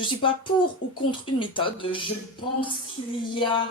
Je suis pas pour ou contre une méthode, je pense qu'il y a...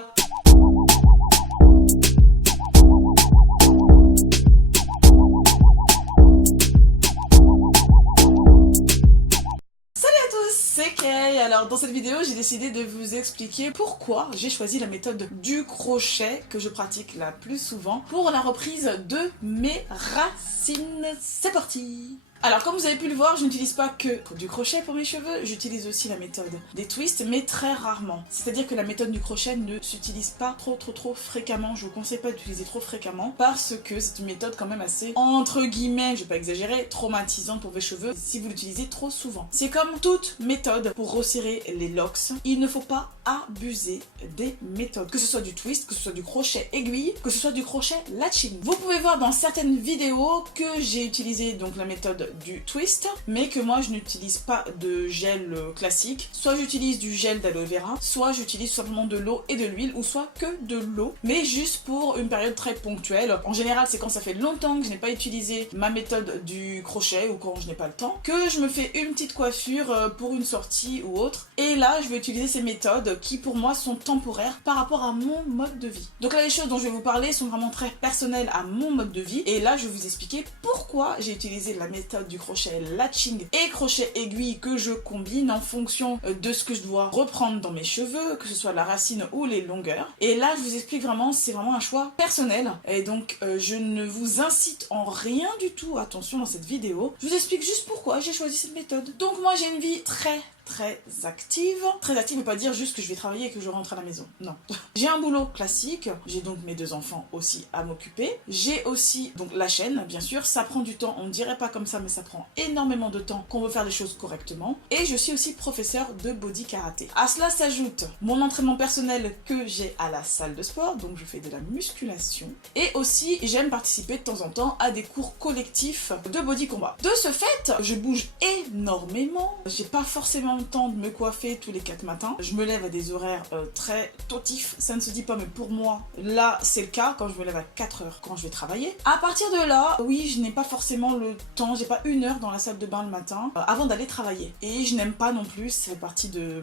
C'est Kay. Alors dans cette vidéo j'ai décidé de vous expliquer pourquoi j'ai choisi la méthode du crochet que je pratique la plus souvent pour la reprise de mes racines. C'est parti! Alors comme vous avez pu le voir, je n'utilise pas que du crochet pour mes cheveux, j'utilise aussi la méthode des twists, mais très rarement. C'est-à-dire que la méthode du crochet ne s'utilise pas trop fréquemment, je vous conseille pas d'utiliser trop fréquemment, parce que c'est une méthode quand même assez, entre guillemets, je vais pas exagérer, traumatisante pour vos cheveux si vous l'utilisez trop souvent. C'est comme toute méthode pour resserrer les locks, il ne faut pas abuser des méthodes, que ce soit du twist, que ce soit du crochet aiguille, que ce soit du crochet latching. Vous pouvez voir dans certaines vidéos que j'ai utilisé donc la méthode du twist, mais que moi je n'utilise pas de gel classique. Soit j'utilise du gel d'aloe vera, soit j'utilise simplement de l'eau et de l'huile, ou soit que de l'eau, mais juste pour une période très ponctuelle. En général, c'est quand ça fait longtemps que je n'ai pas utilisé ma méthode du crochet ou quand je n'ai pas le temps, que je me fais une petite coiffure pour une sortie ou autre. Et là, je vais utiliser ces méthodes qui pour moi sont temporaires par rapport à mon mode de vie. Donc là, les choses dont je vais vous parler sont vraiment très personnelles à mon mode de vie. Et là, je vais vous expliquer pourquoi j'ai utilisé la méthode du crochet latching et crochet aiguille que je combine en fonction de ce que je dois reprendre dans mes cheveux, que ce soit la racine ou les longueurs. Et là, je vous explique vraiment, c'est vraiment un choix personnel. Et donc, je ne vous incite en rien du tout, attention dans cette vidéo. Je vous explique juste pourquoi j'ai choisi cette méthode. Donc moi, j'ai une vie très active. Très active ne veut pas dire juste que je vais travailler et que je rentre à la maison. Non. J'ai un boulot classique. J'ai donc mes 2 enfants aussi à m'occuper. J'ai aussi donc la chaîne, bien sûr. Ça prend du temps. On ne dirait pas comme ça, mais ça prend énormément de temps qu'on veut faire les choses correctement. Et je suis aussi professeur de body karaté. À cela s'ajoute mon entraînement personnel que j'ai à la salle de sport. Donc je fais de la musculation. Et aussi, j'aime participer de temps en temps à des cours collectifs de body combat. De ce fait, je bouge énormément. J'ai pas forcément le temps de me coiffer tous les 4 matins. Je me lève à des horaires très totifs, ça ne se dit pas, mais pour moi, là, c'est le cas quand je me lève à 4 heures quand je vais travailler. À partir de là, oui, je n'ai pas forcément le temps, j'ai pas 1 heure dans la salle de bain le matin avant d'aller travailler. Et je n'aime pas non plus, ça fait partie de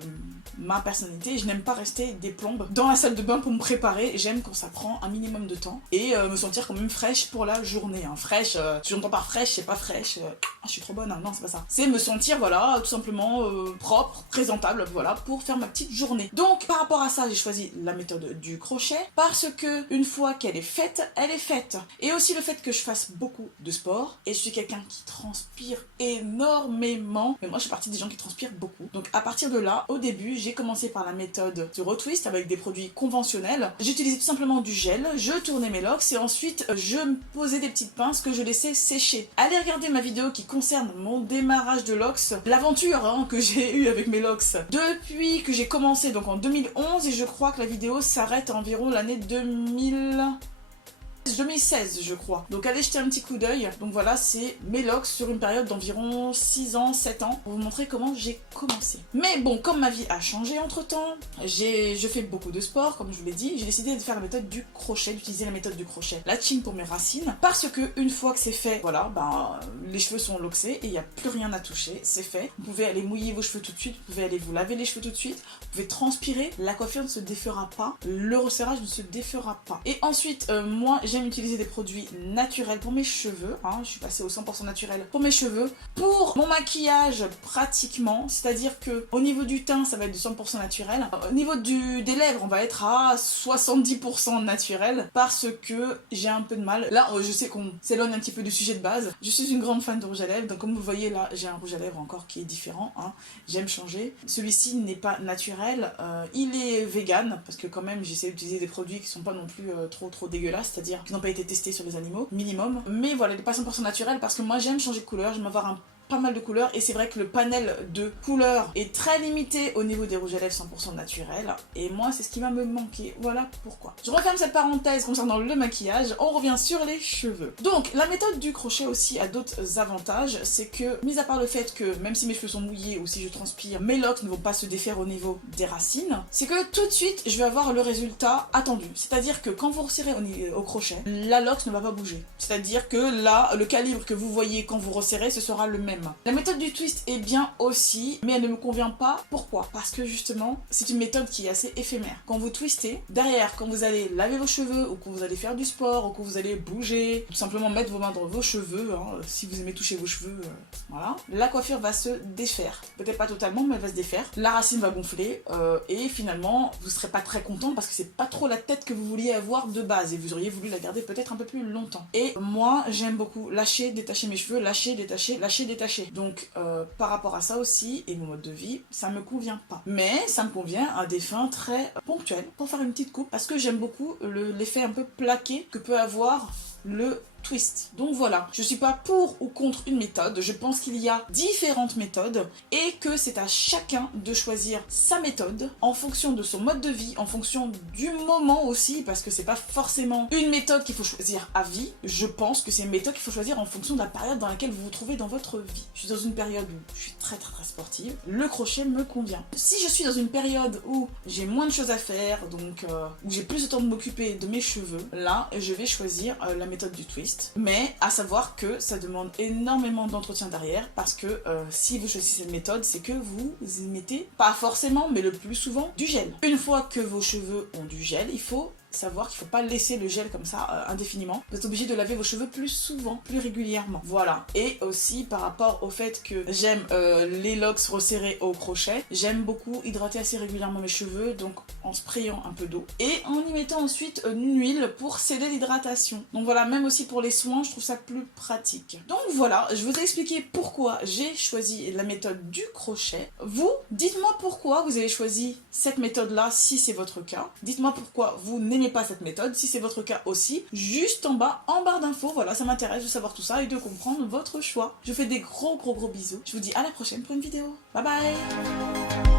ma personnalité, je n'aime pas rester des plombes dans la salle de bain pour me préparer. J'aime quand ça prend un minimum de temps et me sentir quand même fraîche pour la journée. Hein. Fraîche, si j'entends par fraîche, c'est pas fraîche, je suis trop bonne, hein. Non, c'est pas ça. C'est me sentir, voilà, tout simplement propre, présentable, voilà, pour faire ma petite journée. Donc, par rapport à ça, j'ai choisi la méthode du crochet parce que une fois qu'elle est faite, elle est faite. Et aussi le fait que je fasse beaucoup de sport et je suis quelqu'un qui transpire énormément. Mais moi, je suis partie des gens qui transpirent beaucoup. Donc, à partir de là, au début, j'ai commencé par la méthode du retwist avec des produits conventionnels. J'utilisais tout simplement du gel, je tournais mes locks et ensuite, je me posais des petites pinces que je laissais sécher. Allez regarder ma vidéo qui concerne mon démarrage de locks, l'aventure que j'ai eue avec mes locks depuis que j'ai commencé, donc en 2011, et je crois que la vidéo s'arrête à environ l'année 2016 je crois. Donc allez jeter un petit coup d'œil. Donc voilà, c'est mes locks sur une période d'environ 6 ans, 7 ans pour vous montrer comment j'ai commencé. Mais bon, comme ma vie a changé entre temps, je fais beaucoup de sport, comme je vous l'ai dit, j'ai décidé de faire la méthode du crochet, d'utiliser la méthode du crochet latching pour mes racines, parce que une fois que c'est fait, voilà, les cheveux sont loxés et il n'y a plus rien à toucher, c'est fait. Vous pouvez aller mouiller vos cheveux tout de suite, vous pouvez aller vous laver les cheveux tout de suite, vous pouvez transpirer, la coiffure ne se défera pas, le resserrage ne se défera pas. Et ensuite, moi j'aime utiliser des produits naturels pour mes cheveux, hein, je suis passée au 100% naturel pour mes cheveux. Pour mon maquillage, pratiquement, c'est-à-dire que au niveau du teint, ça va être du 100% naturel. Au niveau des lèvres, on va être à 70% naturel parce que j'ai un peu de mal. Là, je sais qu'on s'éloigne un petit peu du sujet de base. Je suis une grande fan de rouge à lèvres, donc comme vous voyez là, j'ai un rouge à lèvres encore qui est différent, hein. J'aime changer. Celui-ci n'est pas naturel, il est vegan parce que quand même j'essaie d'utiliser des produits qui sont pas non plus trop dégueulasses, c'est-à-dire qui n'ont pas été testés sur les animaux, minimum. Mais voilà, il n'est pas 100% naturel parce que moi j'aime changer de couleur, j'aime avoir pas mal de couleurs et c'est vrai que le panel de couleurs est très limité au niveau des rouges à lèvres 100% naturels et moi c'est ce qui va me manquer, voilà pourquoi. Je referme cette parenthèse concernant le maquillage, on revient sur les cheveux. Donc la méthode du crochet aussi a d'autres avantages, c'est que mis à part le fait que même si mes cheveux sont mouillés ou si je transpire, mes locks ne vont pas se défaire au niveau des racines, c'est que tout de suite je vais avoir le résultat attendu, c'est-à-dire que quand vous resserrez au crochet, la lock ne va pas bouger, c'est-à-dire que là le calibre que vous voyez quand vous resserrez ce sera le même. aime. La méthode du twist est bien aussi, mais elle ne me convient pas. Pourquoi? Parce que justement, c'est une méthode qui est assez éphémère. Quand vous twistez, derrière, quand vous allez laver vos cheveux, ou que vous allez faire du sport, ou que vous allez bouger, tout simplement mettre vos mains dans vos cheveux, hein, si vous aimez toucher vos cheveux, voilà, la coiffure va se défaire. Peut-être pas totalement, mais elle va se défaire. La racine va gonfler, et finalement, vous serez pas très content parce que c'est pas trop la tête que vous vouliez avoir de base, et vous auriez voulu la garder peut-être un peu plus longtemps. Et moi, j'aime beaucoup lâcher, détacher mes cheveux, lâcher, détacher, lâcher, détacher. Donc, par rapport à ça aussi, et mon mode de vie, ça me convient pas. Mais ça me convient à des fins très ponctuelles, pour faire une petite coupe, parce que j'aime beaucoup l'effet un peu plaqué que peut avoir le twist. Donc voilà, je suis pas pour ou contre une méthode, je pense qu'il y a différentes méthodes et que c'est à chacun de choisir sa méthode en fonction de son mode de vie, en fonction du moment aussi, parce que c'est pas forcément une méthode qu'il faut choisir à vie, je pense que c'est une méthode qu'il faut choisir en fonction de la période dans laquelle vous vous trouvez dans votre vie. Je suis dans une période où je suis très sportive, le crochet me convient. Si je suis dans une période où j'ai moins de choses à faire, donc où j'ai plus de temps de m'occuper de mes cheveux, là je vais choisir la méthode du twist. Mais à savoir que ça demande énormément d'entretien derrière parce que si vous choisissez cette méthode, c'est que vous y mettez, pas forcément, mais le plus souvent, du gel. Une fois que vos cheveux ont du gel, il faut savoir qu'il ne faut pas laisser le gel comme ça indéfiniment. Vous êtes obligé de laver vos cheveux plus souvent, plus régulièrement. Voilà. Et aussi par rapport au fait que j'aime les locks resserrés au crochet, j'aime beaucoup hydrater assez régulièrement mes cheveux, donc en sprayant un peu d'eau et en y mettant ensuite une huile pour céder l'hydratation. Donc voilà, même aussi pour les soins, je trouve ça plus pratique. Donc voilà, je vous ai expliqué pourquoi j'ai choisi la méthode du crochet. Vous, dites-moi pourquoi vous avez choisi cette méthode-là si c'est votre cas. Dites-moi pourquoi vous n'aimez pas cette méthode, si c'est votre cas aussi, juste en barre d'infos, voilà, ça m'intéresse de savoir tout ça et de comprendre votre choix. Je vous fais des gros bisous, je vous dis à la prochaine pour une vidéo, bye bye.